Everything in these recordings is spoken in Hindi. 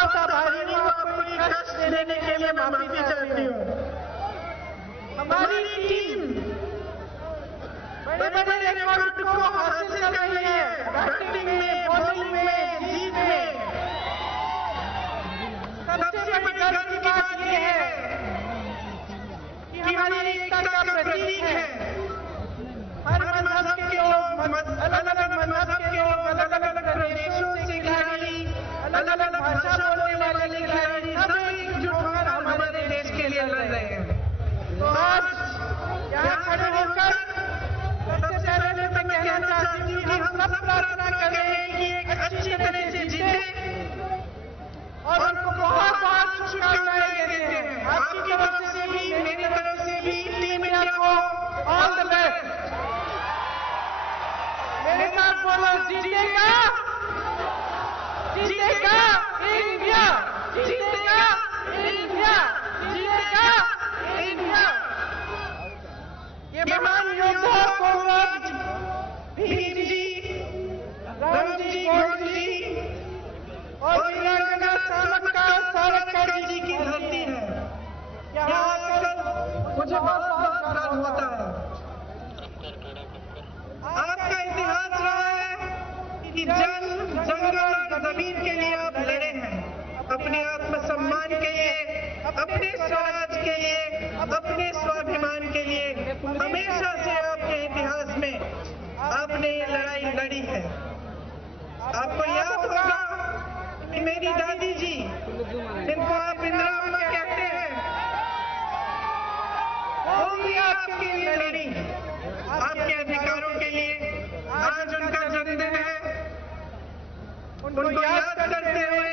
बहुत आभारी हूँ, आपको कष्ट देने के लिए मैं माफी चाहती हूँ। हमारी टीम बड़े-बड़े रिकॉर्ड को हासिल कर रही है, बैटिंग में, बॉलिंग में, जीत में। सबसे बड़ी गर्व की बात यह है कि हमारी एकता का प्रतीक है। हर मजहब के लोग, अलग-अलग मजहब के लोग, अलग-अलग प्रदेशों से खिलाड़ी, अलग-अलग भाषा बोलने वाले खिलाड़ी सब एकजुट होकर हमारे देश के लिए लड़ रहे हैं। तो आज यहाँ खड़े होकर सबसे पहले मैं कहना चाहती हूँ कि हम सब प्रार्थना कर रहे हैं कि एक अच्छी तरह से जीते और उनको बहुत-बहुत शुभकामनाएं देते हैं। आपकी तरफ से भी, मेरी तरफ से भी टीम इंडिया को ऑल द बेस्ट। मेरे साथ बोलो, जीतेगा, जीतेगा इंडिया, जीतेगा इंडिया, जीतेगा इंडिया। ये महान योद्धा कौरव भीम जी, रामजी, गोविंद जी और वीरांगना सावरकर जी की धरती है। यहाँ आकर मुझे बहुत गर्व होता है। आपका इतिहास रहा है कि जल, जंगल और जमीन के लिए आप लड़े हैं, अपने आत्मसम्मान के लिए, अपने स्वराज के लिए, अपने स्वाभिमान के लिए। हमेशा से आपके इतिहास में आपने ये लड़ाई लड़ी है। आपको याद होगा कि मेरी दादी जी, जिनको आप इंदिरा अम्मा कहते हैं, वो भी आपके लिए लड़ी, आपके अधिकारों के लिए। आज उनका जन्मदिन है, उनको याद करते हुए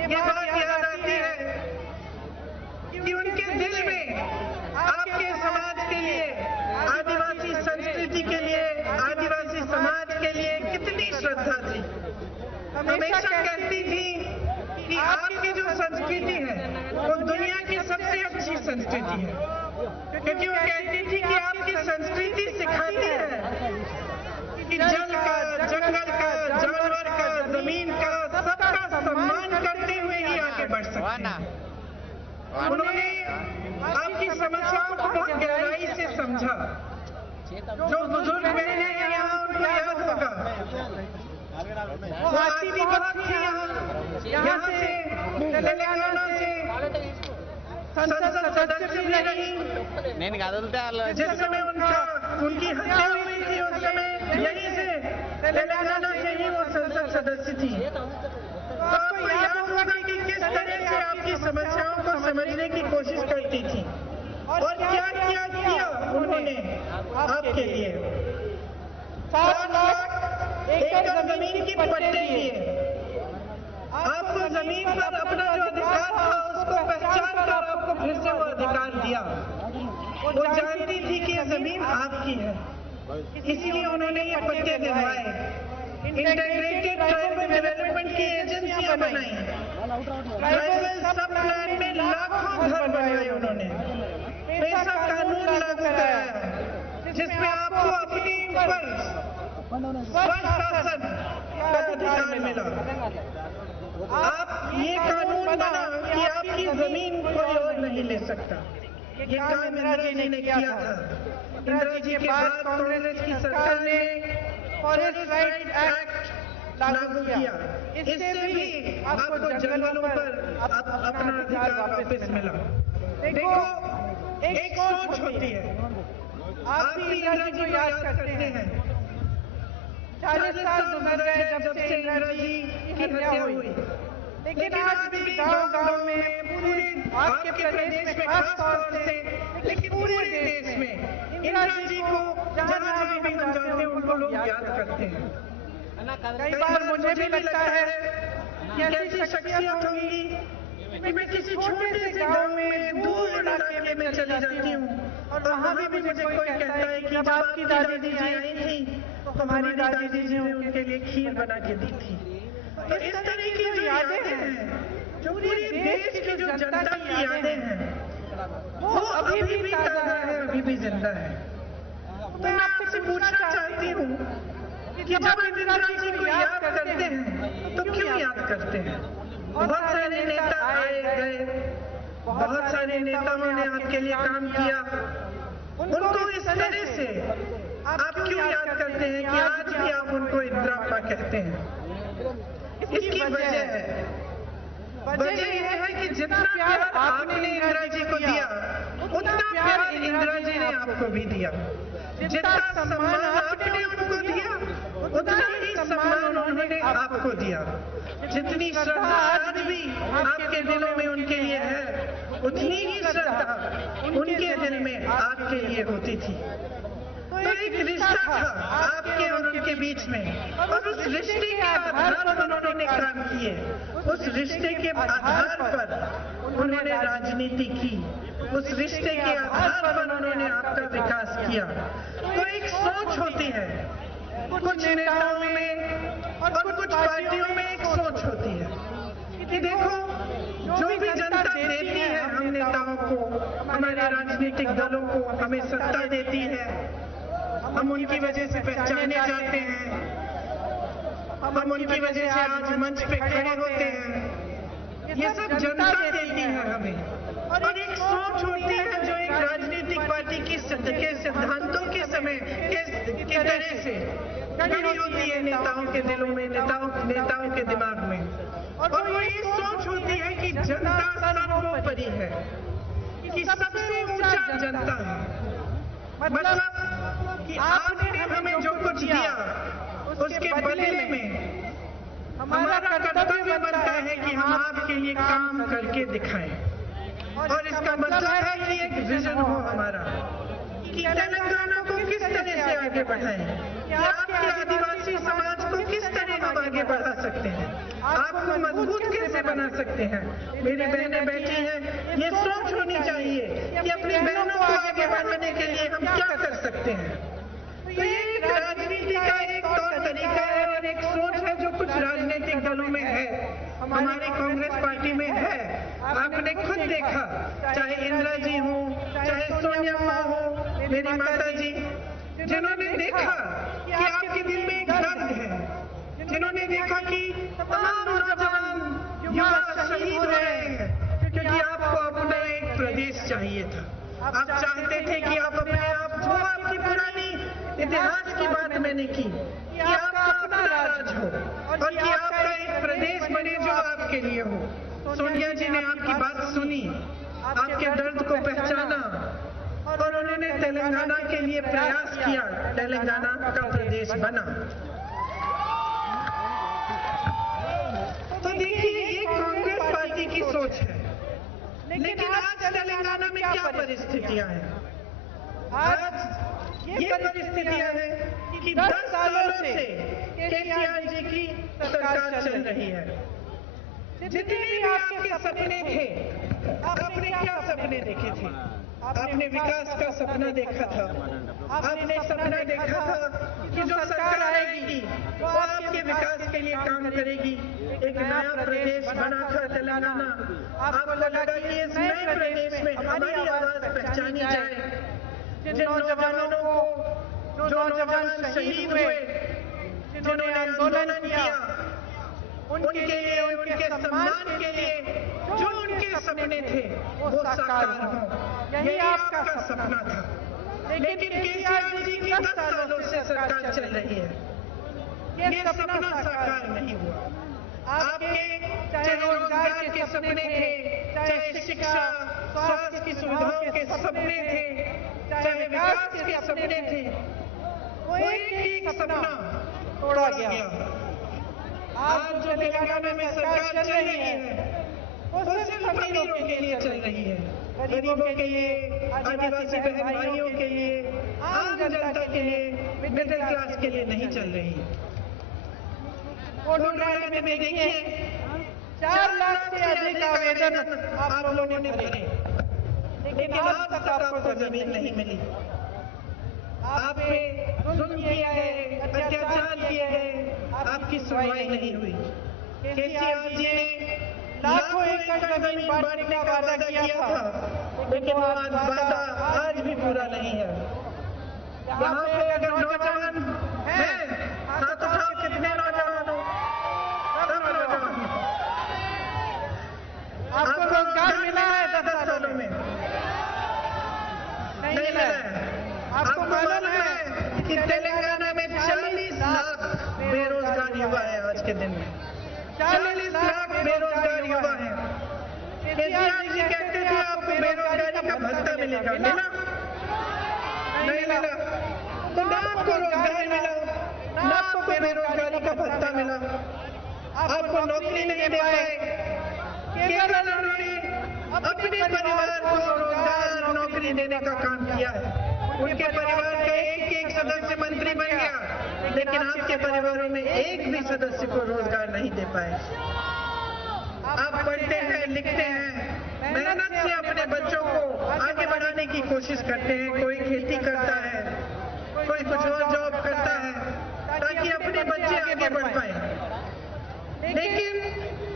ये बात याद आती है कि उनके दिल में आपके समाज के लिए, आदिवासी संस्कृति के लिए, आदिवासी समाज के लिए कितनी श्रद्धा थी। हमेशा कहती थी कि आपकी जो संस्कृति है वो दुनिया की सबसे अच्छी संस्कृति है, क्योंकि वो कहती थी कि आपकी संस्कृति सिखाती है कि जल का, जंगल का, जानवर का, जमीन का, सबका सम्मान करते हुए ही आगे बढ़ सकते हैं। उन्होंने आपकी समस्याओं को बहुत गहराई से समझा। जो बुजुर्ग मेरे हैं यहाँ, उनको याद होगा, वो आती भी बहुत थी यहाँ से, तेलंगाना से संसद सदस्य भी रही। जिस समय उनकी हत्या हुई थी, उस समय यहीं से, तेलंगाना से ही वो संसद सदस्य थी। तो आपको याद होगा कि किस तरह से आपकी समस्याओं को समझने की कोशिश करती थी और क्या क्या किया उन्होंने आपके लिए। 7 लाख एकड़ जमीन की पट्टे दिए, आपको जमीन पर अपना जो अधिकार था उसको पहचान कर आपको फिर से वो अधिकार दिया। वो जानती थी कि ये जमीन आपकी है, इसीलिए उन्होंने ये पट्टे दिलवाए। इंटीग्रेटेड ट्राइबल डेवलपमेंट की एजेंसियां बनाई, ट्राइबल सब प्लान में लाखों घर बनाए उन्होंने, ऐसा कानून लागू कराया जिसमें आपको अपने ऊपर स्वशासन का अधिकार मिला। आप ये कानून बना कि आपकी जमीन कोई और नहीं ले सकता। ये काम इंदिरा जी ने किया था। इंदिरा जी के बाद कांग्रेस की सरकार ने फॉरेस्ट राइट एक्ट लागू किया। इससे भी आपको जंगलों पर अपना अधिकार वापस मिला। देखो, एक सोच होती है। आप भी इंदिरा जी को याद करते हैं। 40 साल गुजर गए जब से इंदिरा जी की हत्या हुई, लेकिन आज भी गांव-गांव में, पूरे आपके प्रदेश में खास तौर से, लेकिन पूरे देश में इंदिरा जी को जहाँ भी हम जाते हैं उनको लोग याद करते हैं। कई बार मुझे भी लगता है कि ऐसी शख्सियत होंगी कि मैं किसी छोटे से गांव में, दूर इलाके में चली जाती हूँ और वहाँ भी मुझे कोई कहता है कि जब आपकी दादी जी आई थी तो हमारी दादी जी ने उनके लिए खीर बना के दी थी। तो इस तरह की जो यादें हैं, जो पूरे देश की जो जनता की यादें हैं, वो अभी भी ताजा है, अभी भी जिंदा है। तो मैं आपसे पूछना चाहती हूँ कि जब इंदिरा जी को याद करते हैं तो क्यों याद करते हैं? बहुत सारे नेता आए गए, बहुत सारे नेताओं ने आपके लिए काम किया। उनको इस तरह से आप क्यों याद करते हैं कि आज भी आप उनको इंदिरा अम्मा कहते हैं? इसकी वजह यह है कि जितना प्यार आपने इंदिरा जी को दिया, उतना प्यार इंदिरा जी ने आपको भी दिया। जितना सम्मान आपने उनको दिया, उतना ही सम्मान उन्होंने आपको दिया। जितनी श्रद्धा आज भी आपके दिलों में उनके लिए है, उतनी ही श्रद्धा उनके दिल में आपके लिए होती थी। तो एक रिश्ता था आपके और उनके बीच में, और उस रिश्ते के आधार पर उन्होंने काम किए। उस रिश्ते के आधार पर उन्होंने राजनीति की, उस रिश्ते के आधार पर उन्होंने आपका विकास किया। तो एक सोच होती है कुछ नेताओं में और कुछ पार्टियों में, एक सोच होती है कि देखो, जो भी जनता देती है हम नेताओं को, हमारे राजनीतिक दलों को, हमें सत्ता देती है, हम उनकी वजह से पहचाने जाते हैं, हम उनकी वजह से आज मंच पे खड़े होते हैं। ये सब जनता देती है हमें। और एक सोच होती है जो एक राजनीतिक पार्टी के सिद्धांतों के समय के तरह से खड़ी होती है नेताओं के दिलों में, नेताओं के दिमाग में। और वो ये सोच होती है कि जनता सर्वोपरि है, कि सबसे ऊंचा जनता है। मतलब कि आपने हमें जो कुछ दिया, उसके बदले में हमारा कर्तव्य बनता है कि हम आपके लिए काम करके दिखाएं। और इसका मतलब है कि एक विजन हो हमारा, कि तेलंगाना को किस तरह से आगे बढ़ाएं, कि आपके आदिवासी समाज को किस तरह हम आगे बढ़ा सकते हैं, आपको मजबूत कैसे बना सकते हैं। मेरी बहनें बैठी हैं, ये सोच होनी चाहिए कि अपनी बहनों को आगे बढ़ाने के लिए हम क्या कर सकते हैं। तो ये एक राजनीति का एक तौर तरीका है और एक सोच है जो कुछ राजनीतिक दलों में है, हमारी कांग्रेस पार्टी में है। आपने खुद देखा, चाहे इंदिरा जी हो, चाहे सोनिया माँ हो, मेरी माता जी, जिन्होंने देखा कि आपके दिल में एक दर्द है, जिन्होंने देखा कि तमाम नौजवान युवा शहीद हो रहे हैं क्योंकि आपको अपना एक प्रदेश चाहिए था। आप चाहते थे कि आप अपने आप, जो आपकी पुरानी इतिहास की बात मैंने की, कि आपका अपना राज हो और कि आपका एक प्रदेश बने जो आपके लिए हो। सोनिया जी ने आपकी बात सुनी, आपके दर्द को पहचाना और उन्होंने तेलंगाना के लिए प्रयास किया, तेलंगाना का प्रदेश बना। तो देखिए, ये कांग्रेस पार्टी की सोच है। लेकिन आज तेलंगाना में क्या परिस्थितियां हैं? आज ये परिस्थितियां हैं कि 10 सालों से केसीआर जी की सरकार चल रही है। जितने भी आपके सपने थे, आपने क्या सपने देखे थे? आपने विकास का सपना देखा था। आपने सपना देखा था कि जो सरकार आएगी वो आपके विकास के लिए काम करेगी। एक नया प्रदेश बना था तेलंगाना। आपको लगा कि इस नए प्रदेश में हमारी आवाज पहचानी जाए। जिन नौजवानों को, जो नौजवान शहीद हुए, जिन्होंने आंदोलन किया, उनके लिए, उनके सम्मान के लिए जो उनके सपने थे वो साकार हों, यही आपका सपना था। लेकिन केसीआर जी की 10 सालों से सरकार चल रही है, ये सपना साकार नहीं हुआ। आपके चाहे रोजगार के सपने थे, चाहे शिक्षा, स्वास्थ्य की सुविधाओं के सपने थे, चाहे विकास के सपने थे, वो एक सपना तोड़ा गया। आज जो तेलंगाना में सरकार चल रही है वो सिर्फ गरीबों के लिए चल रही है, गरीबों के लिए, आदिवासी बहन भाइयों के लिए, आम जनता के लिए, मिडिल क्लास के लिए नहीं चल रही है। वोटर में देखिए 4 लाख से अधिक आवेदन आप लोगों ने भरे, लेकिन आज तक आपको जमीन नहीं मिली। आप पे जुल्म किया गए, अत्याचार किए गए, आपकी सुनवाई नहीं हुई। केसीआर जी ने लाखों एकड़ जमीन बांटने का वादा किया था, लेकिन वो वादा आज भी पूरा नहीं है। यहाँ पे अगर नौजवान हैं, हाथ उठाओ, कितने नौजवान हो? सब नौजवान। युवा है आज के दिन में, 40 लाख बेरोजगार युवा हैं। केसीआर जी कहते थे आपको बेरोजगारी का भत्ता मिलेगा, मिला? नहीं मिला। तो ना आपको रोजगार मिला, ना आपको बेरोजगारी का भत्ता मिला, आपको नौकरी नहीं दे पाए। केवल उन्होंने अपने परिवार को रोजगार नौकरी देने का काम किया है। उनके परिवार का एक सदस्य मंत्री बन गया, लेकिन आपके परिवारों में एक भी सदस्य को रोजगार नहीं दे पाए। आप पढ़ते हैं, लिखते हैं, मेहनत से अपने बच्चों को आगे बढ़ाने की कोशिश करते हैं। कोई खेती करता है, कोई कुछ और जॉब करता है ताकि अपने बच्चे आगे बढ़ पाए। लेकिन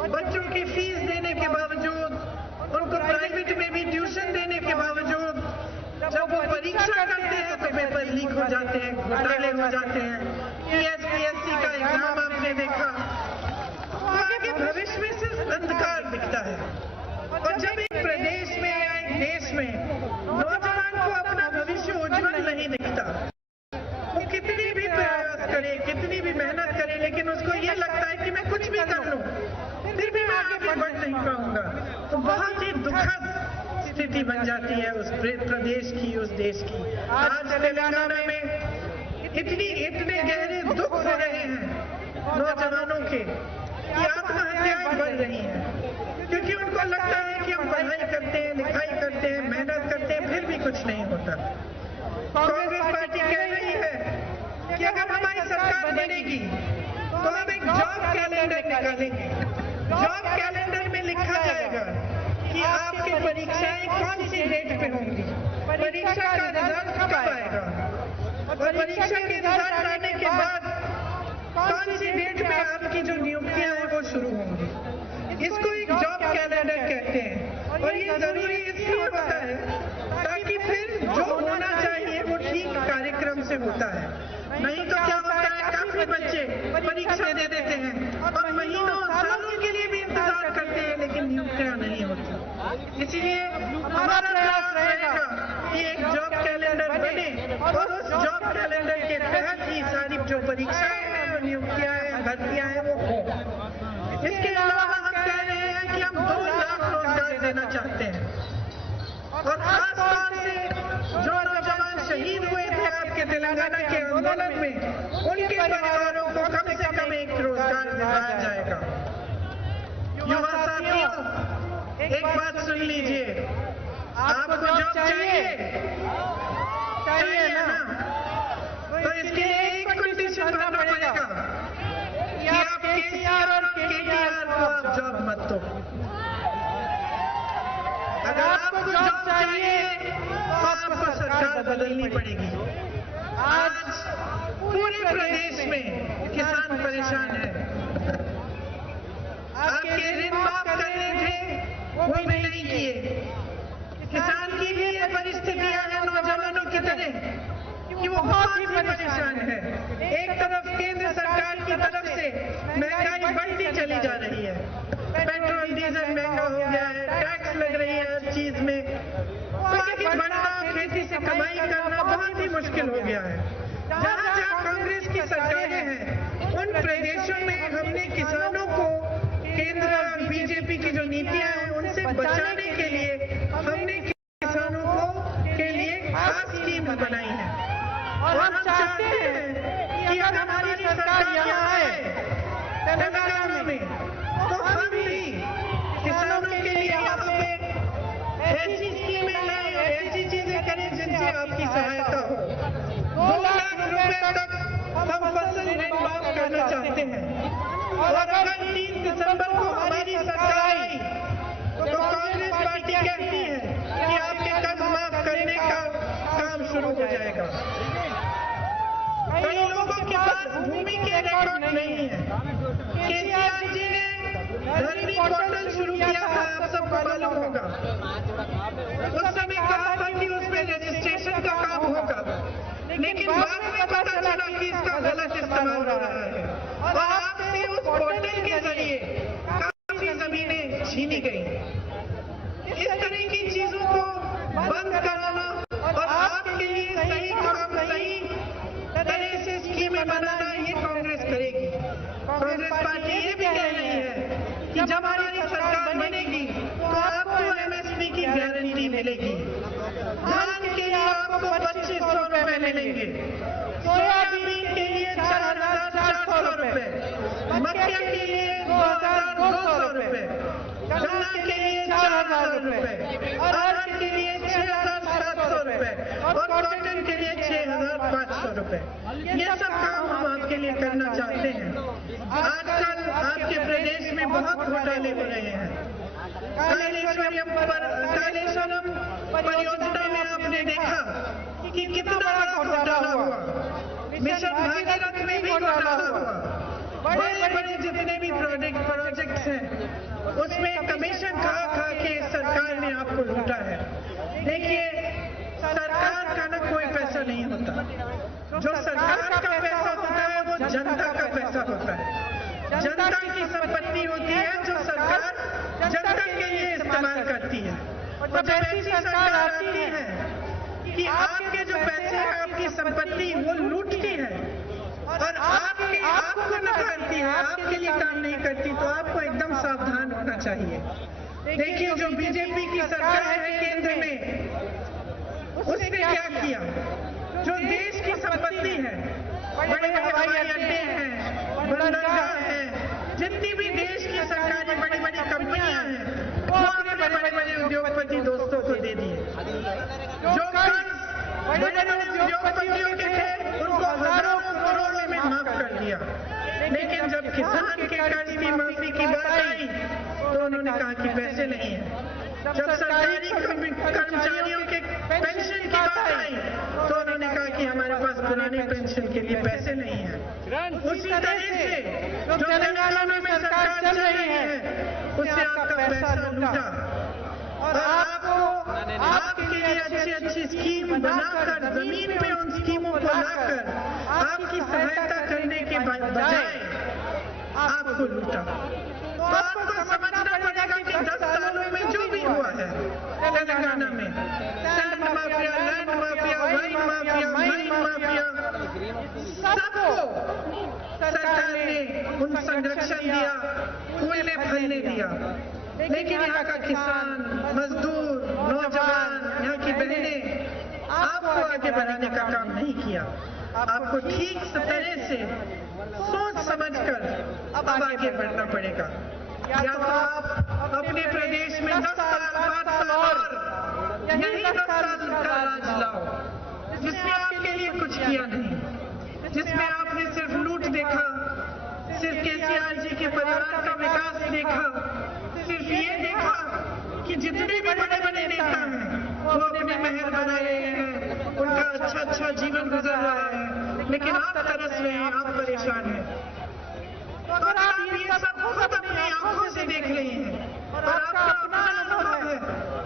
बच्चों की फीस देने के बावजूद, उनको प्राइवेट में भी ट्यूशन देने के बावजूद, जब वो परीक्षा करते हैं तो पेपर लीक हो जाते हैं, घोटाले हो जाते हैं। PSPSC का एग्जाम आपने देखा, आगे भविष्य में सिर्फ अंधकार दिखता है। और जब एक प्रदेश में या एक देश में नौजवान को अपना भविष्य उज्जवल नहीं दिखता, वो कितनी भी प्रयास करे, कितनी भी मेहनत करे, लेकिन उसको ये लगता है कि मैं कुछ भी कर लूं फिर भी मैं आगे बढ़ नहीं पाऊंगा, तो बहुत ही दुखद स्थिति बन जाती है उस प्रदेश की, उस देश की। आज तेलंगाना में इतने गहरे दुख हो रहे हैं नौजवानों के कि आत्महत्याएं बढ़ रही हैं, क्योंकि उनको लगता है कि हम पढ़ाई करते हैं, लिखाई करते हैं, मेहनत करते हैं, फिर भी कुछ नहीं होता। कांग्रेस पार्टी कह रही है कि अगर हमारी सरकार बनेगी तो हम एक जॉब कैलेंडर निकालेंगे। जॉब कैलेंडर में लिखा जाएगा कि आपकी परीक्षाएं कौन सी डेट पे होंगी, परीक्षा का रिजल्ट कब आएगा, और परीक्षा के रिजल्ट आने के बाद कौन सी डेट पे आपकी जो नियुक्तियां हैं वो शुरू होंगी। इसको एक जॉब कैलेंडर कहते हैं। और ये जरूरी इसलिए होता है ताकि फिर जो होना चाहिए वो ठीक कार्यक्रम से होता है। नहीं तो क्या होता है, काफी बच्चे परीक्षा दे देते हैं और महीनों सालों के लिए भी इंतजार करते हैं, लेकिन नियुक्तियां नहीं होती। इसीलिए हमारा प्रयास रहेगा कि एक जॉब कैलेंडर बने और उस जॉब कैलेंडर के तहत ही सारी जो परीक्षाएं हैं और नियुक्तियां हैं, भर्तियां हैं, वो हो। इसके अलावा हम कह रहे हैं कि हम 2 लाख रोजगार देना चाहते हैं, और खासतौर से जो नौजवान शहीद हुए थे आपके तेलंगाना के आंदोलन में, उनके परिवारों को कम से कम एक रोजगार दिलाया जाएगा। युवा साथियों, एक बात सुन लीजिए, आपको जॉब चाहिए ना, तो इसके लिए एक कंडीशन करना पड़ेगा कि आप केसीआर और केटीआर को आप जॉब मत दो। अगर आपको जॉब चाहिए तो आपको सरकार बदलनी पड़ेगी। आज पूरे प्रदेश में किसान परेशान है। आपके ऋण माफ करने थे, वो भी नहीं किए। किसान की भी ये परिस्थितियां हैं नौजवानों की तरह कि वो बहुत ही परेशान है। एक तरफ केंद्र सरकार की तरफ से महंगाई बढ़ती चली जा रही है, पेट्रोल डीजल महंगा हो गया है, टैक्स लग रही है हर चीज में, तो आगे बढ़ना, खेती से कमाई करना बहुत ही मुश्किल हो गया है। जहाँ जहाँ कांग्रेस की सरकारें हैं, उन प्रदेशों में हमने किसानों को केंद्र और बीजेपी की जो नीतियां हैं उनसे बचाने के लिए हमने किसानों को के लिए खास स्कीम बनाई है। और हम चाहते हैं कि अगर हमारी सरकार यहाँ आए तेलंगाना में, तो हम भी किसानों के लिए यहाँ पे ऐसी स्कीमें लाएं, ऐसी चीजें करें जिनसे आपकी सहायता हो। 2 लाख रुपए तक हम फसल ऋण माफ करना चाहते हैं। और अगर 3 दिसंबर को हमारी सरकार आई तो कांग्रेस पार्टी कहती है कि आपके कर्ज माफ करने का काम शुरू हो जाएगा। कई लोगों के पास भूमि के रिकॉर्ड नहीं है। केसीआर जी ने धरनी पोर्टल शुरू किया था, आप सबको मालूम होगा। उस समय कहा था कि उसमें रजिस्ट्रेशन का काम होगा, लेकिन बाद में पता चला कि इसका गलत इस्तेमाल हो रहा है और आपसे उस पोर्टल के जरिए काफी जमीनें छीनी गई। इस तरह की चीजों को बंद कराना और आपके लिए सही काम, सही तरह से स्कीमें बनाना, ये कांग्रेस करेगी। जब हमारी सरकार बनेगी तो आपको MSP की गारंटी मिलेगी। धान के लिए आपको 2500 रुपए मिलेंगे, सोयाबीन के लिए 4400 रुपए, मक्के के लिए 2200 रुपए, गन्ना के लिए 4000 रुपए, अरहर के लिए 6700 रुपए और कॉटन के लिए 6500 रुपए। ये सब काम हम आपके लिए करना चाहते हैं। आजकल आपके प्रदेश में बहुत घोटाले हो रहे हैं। कालेश्वरम परियोजना में आपने देखा कि कितना बड़ा घोटाला हुआ। मिशन भागीरथ में भी घोटाला हुआ। बड़े बड़े जितने भी प्रोजेक्ट्स हैं उसमें कमीशन खा के सरकार ने आपको लूटा है। देखिए, सरकार का ना कोई पैसा नहीं होता। जो सरकार का पैसा होता है वो जनता का पैसा होता है। जनता की संपत्ति होती है जो सरकार जनता के लिए इस्तेमाल करती है। और जब ऐसी सरकार आती है कि आपके जो पैसे हैं, आपकी संपत्ति वो लूटती है और आपको निकालती है, आपके लिए काम नहीं करती, तो आपको एकदम सावधान होना चाहिए। देखिए, जो बीजेपी की सरकार है केंद्र में, उसने क्या किया? जो देश की संपत्ति है, बड़े बड़े हवाई अड्डे हैं, बंदरगाह हैं, जितनी भी देश की सरकारी बड़ी बड़ी कंपनियां हैं, वो अपने बड़े बड़े उद्योगपति दोस्तों को दे दिए। जो कर्ज बड़े बड़े उद्योगपतियों के थे उनको हजारों करोड़ों में माफ कर दिया। लेकिन जब किसान के कर्ज की माफी की बात आई तो उन्होंने कहा कि पैसे नहीं है। जब सरकारी कर्मचारियों के पेंशन की बात आई तो उन्होंने कहा कि हमारे पास पुराने पेंशन के लिए पैसे नहीं है। उसी तरह से जो तेलंगाना में सरकार चल रही है उससे आपका पैसा लूटा और आपके लिए अच्छी स्कीम बनाकर जमीन पे उन स्कीमों को लाकर आपकी सहायता करने के बजाय आपको लूटा। तो आपको समझना पड़ेगा कि 10 सालों में जो भी हुआ है तेलंगाना में, sand mafia, land mafia, wine mafia, mine mafia, सबको सरकार ने उन संरक्षण दिया, फूलने फलने दिया। लेकिन यहाँ का किसान, मजदूर, नौजवान, यहाँ की बहनें आपको आगे बढ़ाने का काम नहीं किया। आपको ठीक तरह से सोच समझकर अब आगे बढ़ना पड़ेगा। या तो आप अपने प्रदेश में 10 साल, 5 साल और यही 10 साल का राज लाओ, जिसमें आपके लिए कुछ किया नहीं, जिसमें आपने सिर्फ लूट देखा, सिर्फ केसीआर जी के परिवार का विकास देखा, सिर्फ ये देखा कि जितने भी बड़े बड़े नेता हैं वो अपने महल बना रहे हैं, उनका अच्छा जीवन गुजर रहा है, लेकिन आप तरस रहे हैं, आप परेशान हैं। तो अगर आप ये सब खुद अपनी आंखों से देख रहे हैं और आपका अपना अनुभव है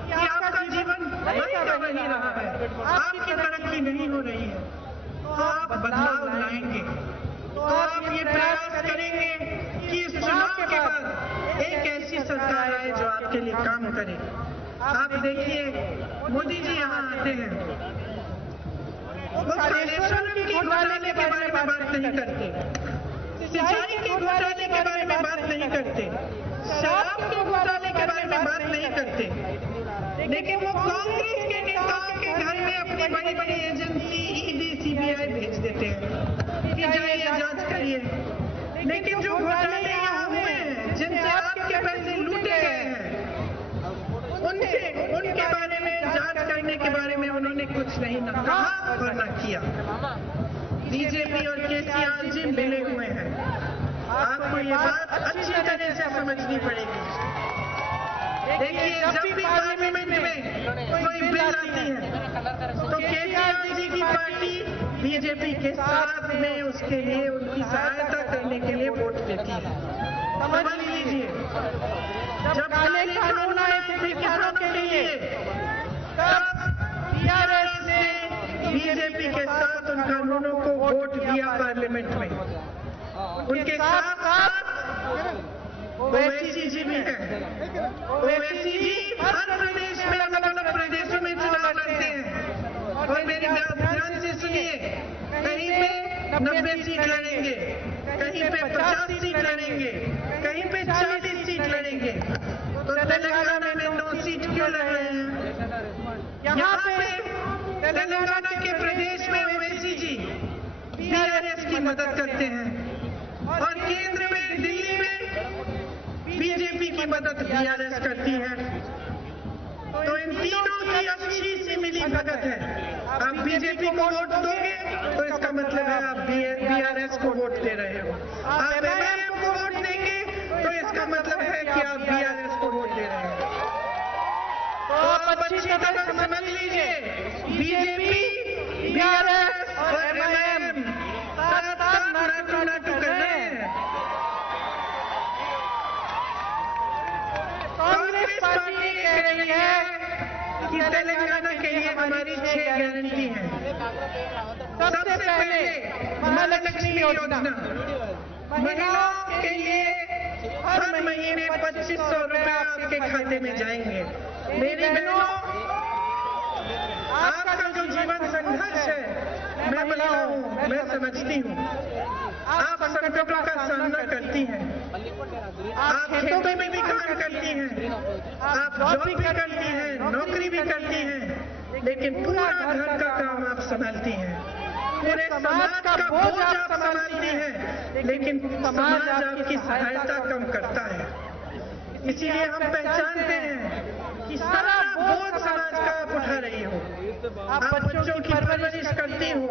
कि आपका जीवन वही का वही रहा है, आपकी तरक्की नहीं हो रही है, तो आप बदलाव लाएंगे। तो आप ये प्रयास करेंगे कि इस चुनाव के बाद एक ऐसी सरकार आए जो आपके लिए काम करे। आप देखिए, मोदी जी यहाँ आते हैं, वो कालेश्वरम के घोटाले के बारे में बात नहीं करते, सिंचाई के घोटाले के बारे में बात नहीं करते, शराब के घोटाले के बारे में बात नहीं करते, लेकिन वो कांग्रेस के नेताओं के घर में अपनी बड़ी बड़ी एजेंसी ईडी, सीबीआई भेज देते हैं कि जाइए जांच करिए। लेकिन जो घोटाले यहाँ हुए हैं, जिनसे आपके पैसे लूटे गए हैं, उनके बारे में जांच करने के बारे में उन्होंने कुछ नहीं न कहा और न किया। बीजेपी और केसीआर जी मिले हुए हैं। आपको ये बात अच्छी तरह से समझनी पड़ेगी। देखिए, जब भी पार्लियामेंट में कोई बिल आती है तो केसीआर जी की पार्टी बीजेपी के साथ में उसके लिए उनकी सहायता करने के लिए वोट देती है। समझ लीजिए, जब काले कानून आए थे किसानों के लिए, तब टीआरएस ने बीजेपी के साथ उन कानूनों को वोट दिया पार्लियामेंट में। उनके साथ साथ ओवैसी जी भी हैं। ओवैसी जी हर प्रदेश में, अलग अलग प्रदेशों में चुनाव लड़ते हैं। और मेरी ध्यान से सुनिए, कहीं पे 90 सीट लड़ेंगे, कहीं पे 50 सीट लड़ेंगे, कहीं पे 40 सीट लड़ेंगे। तो तेलंगाना में 9 सीट क्यों लड़ रहे हैं? यहाँ पे तेलंगाना के प्रदेश में ओवैसी जी बीआरएस की मदद करते हैं और केंद्र में दिल्ली में बीजेपी की मदद बीआरएस करती है। तो इन तीनों की अच्छी सी मिली भगत है। आप बीजेपी को वोट दोगे तो इसका मतलब है आप बीआरएस को वोट दे रहे हो। आप एमआईएम को वोट देंगे तो इसका मतलब है कि आप बीआरएस को वोट दे रहे हो। तो आप अच्छी तरह समझ लीजिए, बीजेपी, बीआरएस और एमआईएम साथ नाटू कर रहे हैं। कांग्रेस पार्टी कह रही है कि तेलंगाना के लिए हमारी 6 गारंटी है। सबसे पहले महालक्ष्मी योजना, महिलाओं के लिए हर महीने 2500 रुपए आपके खाते में जाएंगे। मेरी बहनों, आपका जो जीवन संघर्ष है, मैं महिला हूँ, मैं समझती हूँ। आप संकटों का सामना करती हैं, आप खेतों में भी काम करती हैं, आप जॉब भी करती हैं, नौकरी भी करती हैं, लेकिन पूरा घर का काम आप संभालती हैं, पूरे समाज का बोझ आप संभालती हैं, लेकिन समाज आपकी सहायता कम करता है। इसीलिए हम पहचानते हैं कि सारा बोझ समाज का आप उठा रही हो। आप बच्चों की परवरिश करती हो,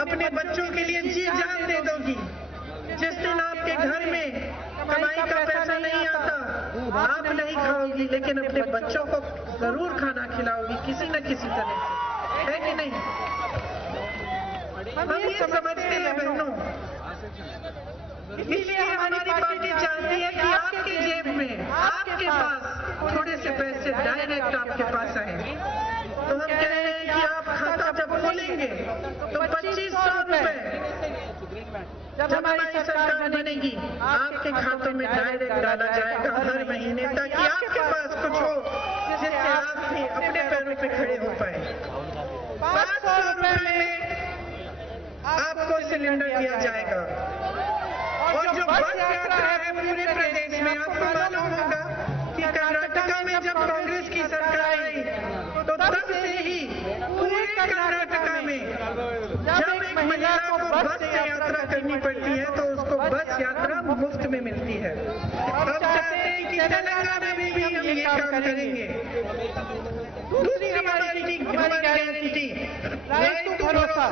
अपने बच्चों के लिए जी जान दे दोगी। जिस दिन आपके घर में कमाई का पैसा नहीं आता, आप नहीं खाओगी, लेकिन अपने बच्चों को जरूर खाना खिलाओगी किसी न किसी तरह से, है कि नहीं? हम ये समझते हैं बहनों, इसलिए हमारी पार्टी चाहती है कि आपके जेब में, आपके पास थोड़े से पैसे डायरेक्ट आपके पास आए। तो हम कह रहे हैं कि आप खाता जब खोलेंगे तो 2500 रुपए जब हमारी सरकार बनेगी आपके खाते में डायरेक्ट डाला जाएगा हर महीने, ताकि आपके पास कुछ हो जिससे आप भी अपने पैरों पे खड़े हो पाए। 500 रुपए में आपको सिलेंडर दिया जाएगा। और जो बस यात्रा है पूरे प्रदेश में, आपको मालूम होगा कि कर्नाटका में जब कांग्रेस की सरकार आई तो तब से ही पूरे कर्नाटका में जब एक महिला को बस से यात्रा करनी पड़ती है तो उसको बस यात्रा मुफ्त में मिलती है। हम चाहते हैं कि तेलंगाना में भी हम ये काम करेंगे। दूसरी हमारी गारंटी, राइट टू भरोसा,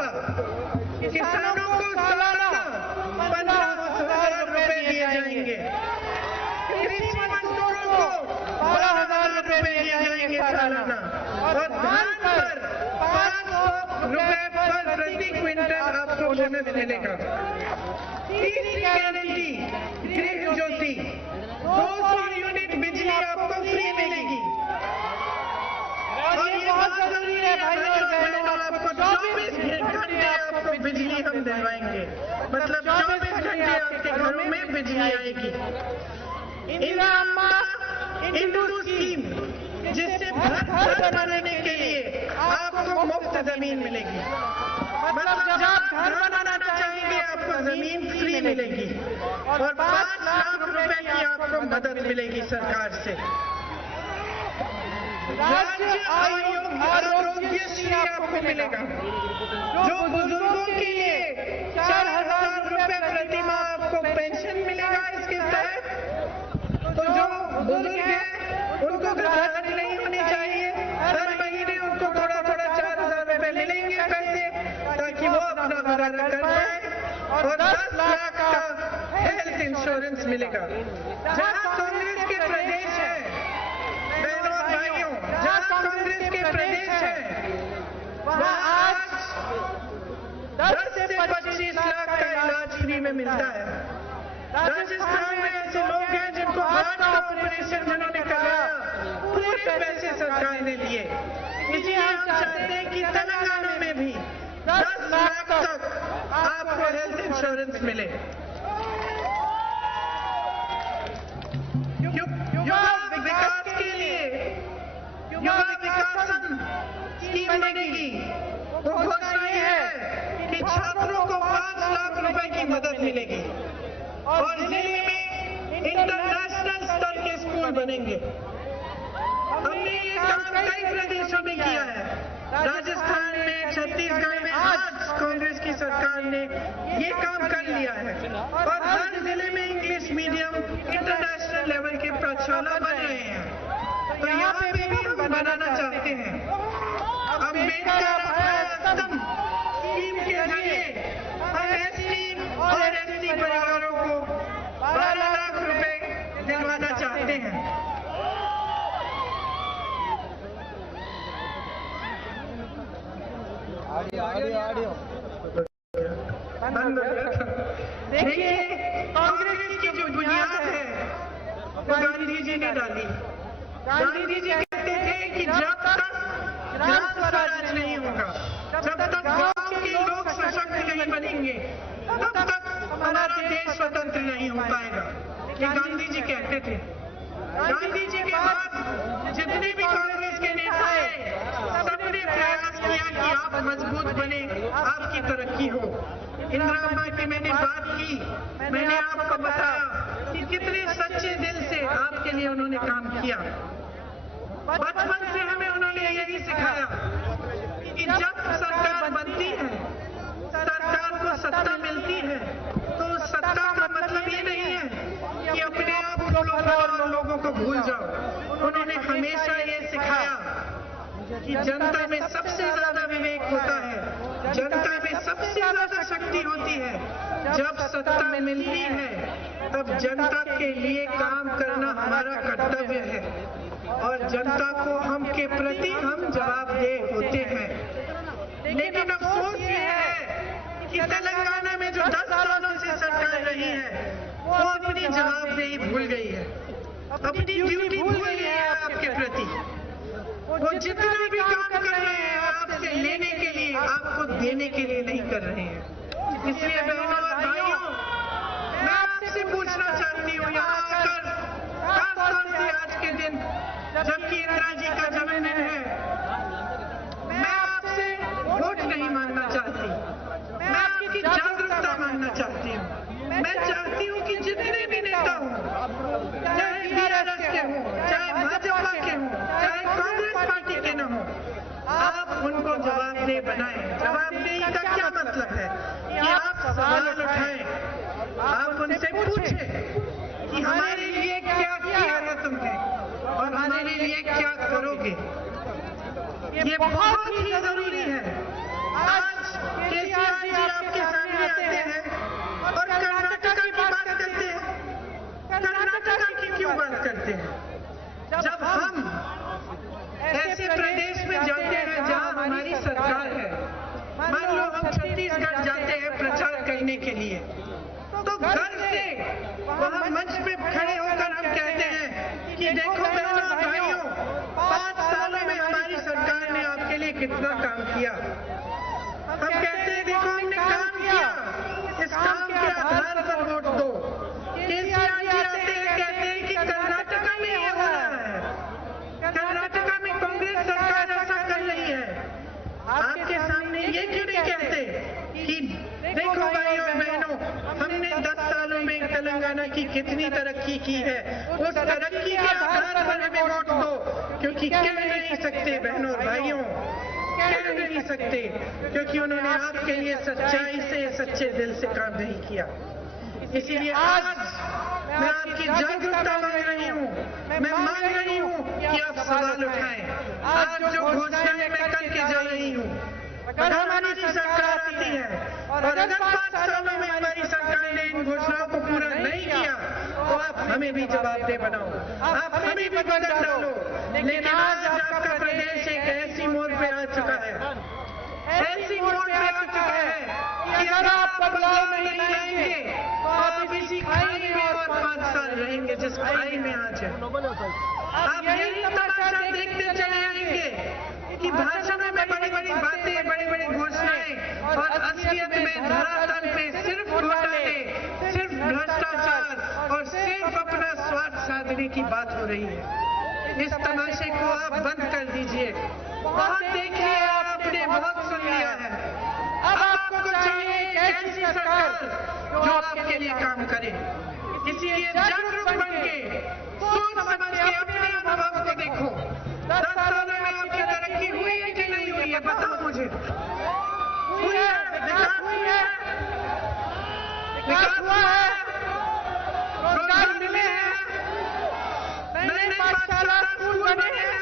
किसानों को सालाना 15,000 रुपए दिए जाएंगे, कृषि मजदूरों को 12,000 रुपए दिए जाएंगे सालाना, और धान पर 500 रुपए पर प्रति क्विंटल आपको बोनस मिलेगा। तीसरी गारंटी, गृह ज्योति, 200 यूनिट बिजली आपको फ्री मिलेगी। और ये बहुत जरूरी है भाइयों और बहनों, आपको 24 घंटे आपको बिजली हम दिलवाएंगे, मतलब 24 घंटे आपके घरों में बिजली आएगी। इंदिरा अम्मा इंदू स्कीम, जिससे घर बनाने के लिए आपको मुफ्त जमीन मिलेगी, मतलब जब आप घर बनाना चाहेंगे आपको जमीन फ्री मिलेगी, और 5 लाख रुपए की आपको मदद मिलेगी सरकार से। राज्य आरोग्यश्री आपको मिलेगा, जो बुजुर्गों के लिए 4,000 रुपए प्रति माह आपको पेंशन मिलेगा। इसके तहत तो जो बुजुर्ग हैं उनको घबराहट नहीं होनी चाहिए, हर महीने उनको थोड़ा थोड़ा 4,000 रुपए मिलेंगे पैसे, ताकि वो अपना गुजारा कर पाए, और 10 लाख का हेल्थ इंश्योरेंस मिलेगा। जहाँ कांग्रेस के प्रदेश है बहनों और भाइयों, जहाँ कांग्रेस के प्रदेश है वहाँ आज 10 से 25 लाख का इलाज फ्री में मिलता है। राजस्थान में ऐसे लोग हैं जिनको हार्ट का ऑपरेशन जिन्होंने कराया, पूरे पैसे सरकार ने दिए। इसलिए हम चाहते हैं कि तेलंगाना में भी 10 लाख तक आपको हेल्थ इंश्योरेंस मिले। युवा विकास के लिए युवा विकासन स्कीम बनेगी। वो घोषणा ये है कि छात्रों को 5 लाख रुपए की मदद मिलेगी और जिले में इंटरनेशनल स्तर के स्कूल बनेंगे। हमने ये काम कई प्रदेशों में किया है, राजस्थान में, छत्तीसगढ़ में। आज कांग्रेस की सरकार ने ये काम कर लिया है और हर जिले में इंग्लिश मीडियम इंटरनेशनल लेवल के पाठशाला बन रहे हैं। तो यहाँ पे भी हम बनाना चाहते हैं। अम्बेडकर अभ्यासक्रम स्कीम के जरिए हम एसटी और एससी परिवारों को 12 लाख रुपए दिलवाना चाहते हैं। देखिए, कांग्रेस की जो बुनियाद है वो गांधी जी ने डाली। गांधी जी कहते थे कि जब तक ग्राम स्वराज नहीं होगा, जब तक गांव के लोग सशक्त नहीं बनेंगे, तब तक हमारा देश स्वतंत्र नहीं हो पाएगा। ये गांधी जी कहते थे। गांधी जी के बाद जितने भी कांग्रेस के नेता आए, सबने प्रयास किया कि आप मजबूत बने, आपकी तरक्की हो। इंदिरा अम्मा की मैंने बात की, मैंने आपको बताया कि कितने सच्चे दिल से आपके लिए उन्होंने काम किया। बचपन से हमें उन्होंने यही सिखाया कि जब सरकार बनती है, सरकार को सत्ता मिलती है, तो सत्ता का मतलब ये नहीं है कि अपने आप को और लोगों को भूल जाओ। उन्होंने हमेशा ये सिखाया कि जनता में सबसे ज्यादा विवेक होता है, जनता में सबसे ज्यादा शक्ति होती है। जब सत्ता मिलती है तब जनता के लिए काम करना हमारा कर्तव्य है और जनता को हम के प्रति हम जवाबदेह होते हैं। लेकिन अफसोस ये है कि तेलंगाना में जो 10 सालों से सरकार रही है वो अपनी जवाबदेही भूल गई है, अपनी ड्यूटी भूल गई है आपके प्रति। वो जितना भी काम कर रहे हैं आपसे लेने के लिए, आपको देने के लिए नहीं कर रहे हैं। इसलिए बहनों और भाइयों, मैं आपसे पूछना चाहती हूँ, यहाँ आकर खासतौर से आज के दिन जबकि इंदिरा जी का जन्मदिन है, मैं आपसे वोट नहीं मांगना चाहती, मैं आपकी जागरूकता मांगना चाहती हूँ। मैं चाहती हूँ कि जितने भी नेता हों, चाहे बीआरएस के हों, चाहे भाजपा के हों, चाहे कांग्रेस पार्टी के न हों, आप उनको जवाबदेह बनाएं। जवाबदेही का क्या मतलब है कि आप सवाल उठाएं, आप उनसे पूछें कि हमारे लिए क्या किया है तुमने और हमारे लिए क्या करोगे। ये बहुत ही जरूरी है। आज केसीआर जी आपके सामने आते हैं और कर्नाटका की बात करते हैं। कर्नाटका की क्यों बात करते हैं? जब हम ऐसे प्रदेश में जाते हैं जहां हमारी सरकार है, मान लो हम छत्तीसगढ़ जाते हैं प्रचार करने के लिए, तो घर से वहां मंच पे खड़े होकर हम कहते हैं कि देखो बहनों और भाइयों, 5 सालों में हमारी सरकार ने आपके लिए कितना काम किया। हम कहते हैं देखो हमने काम किया, इस काम के आधार पर वोट दो। केसीआर जी आते हैं, कहते हैं कि कर्नाटका में ये हो रहा है, कर्नाटका में कांग्रेस सरकार ऐसा कर रही है। आपके सामने ये क्यों नहीं कहते कि देखो भाइयों और बहनों, हमने 10 सालों में तेलंगाना की कितनी तरक्की की है, उस तरक्की के आधार पर हमें वोट दो। क्योंकि कह नहीं सकते बहनों और भाइयों, कह नहीं सकते, क्योंकि उन्होंने आपके लिए सच्चाई से, सच्चे दिल से काम नहीं किया। इसीलिए आज मैं आपकी जागरूकता मांग रही हूँ, मैं मांग रही हूँ कि आप सवाल उठाएं। आज जो घोषणाएं मैं करके जा रही हूँ, अगर हमारी सरकार आती है और अगर 5 सालों में हमारी सरकार ने इन घोषणाओं को पूरा नहीं किया, तो आप हमें भी जवाबदेह बनाओ, आप हमें भी बदल डालो। लेकिन आज आपका प्रदेश एक ऐसी मोड़ पे आ चुका है, ऐसी मोड़ पे आ चुका है कि अगर आप बदलाव नहीं लाएंगे तो आप इसी खाई में और 5 साल रहेंगे जिस खाई में आज है। आप यही तमाशा देखते चले आएंगे कि भाषणों में बड़ी बड़ी बातें, बड़ी बड़ी घोषणाएं और असलियत में धरातल पे सिर्फ घोटाले, सिर्फ भ्रष्टाचार और सिर्फ अपना स्वार्थ साधने की बात हो रही है। इस तमाशे को आप बंद कर दीजिए। बहुत देख लिया आपने, बहुत सुन लिया है। अब आपको चाहिए एक ऐसी सरकार जो आपके लिए काम करे। इसीलिए जागरूक बन के, सोच समझ के अपने अनुभव को देखो। 10 सालों में आपकी तरक्की हुई है कि नहीं हुई है, बताओ मुझे। हुई है, विकास हुई है, विकास हुआ है, रोजगार मिले हैं, नए पाठशाला स्कूल बने हैं,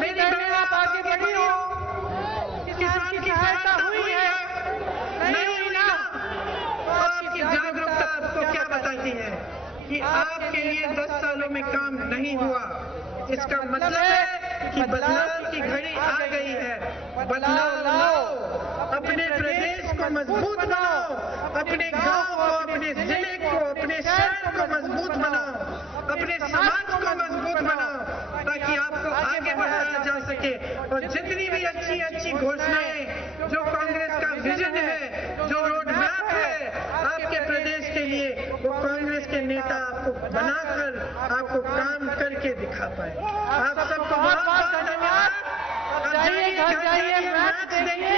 मेरी बहन आप आगे बढ़ी हो, किसान की सहायता हुई है, नहीं हुई ना? तो आपकी जागरूकता आपको क्या बताती है कि आपके लिए 10 सालों में काम नहीं हुआ। इसका मतलब है कि बदलाव की घड़ी आ गई है। बदलाव लाओ, अपने प्रदेश को मजबूत बनाओ, अपने गांव को, अपने जिले को, अपने शहर को मजबूत बनाओ, अपने समाज को मजबूत बनाओ, ताकि आपको आगे बढ़ाया जा सके। और जितनी भी अच्छी अच्छी घोषणाएं, जो कांग्रेस का विजन है, जो रोड मैप है आपके प्रदेश के लिए, वो कांग्रेस के नेता आपको बनाकर आपको काम करके दिखा पाए। आप सबको बहुत बहुत धन्यवाद। जाइए, घर जाइए, मैच देखिए।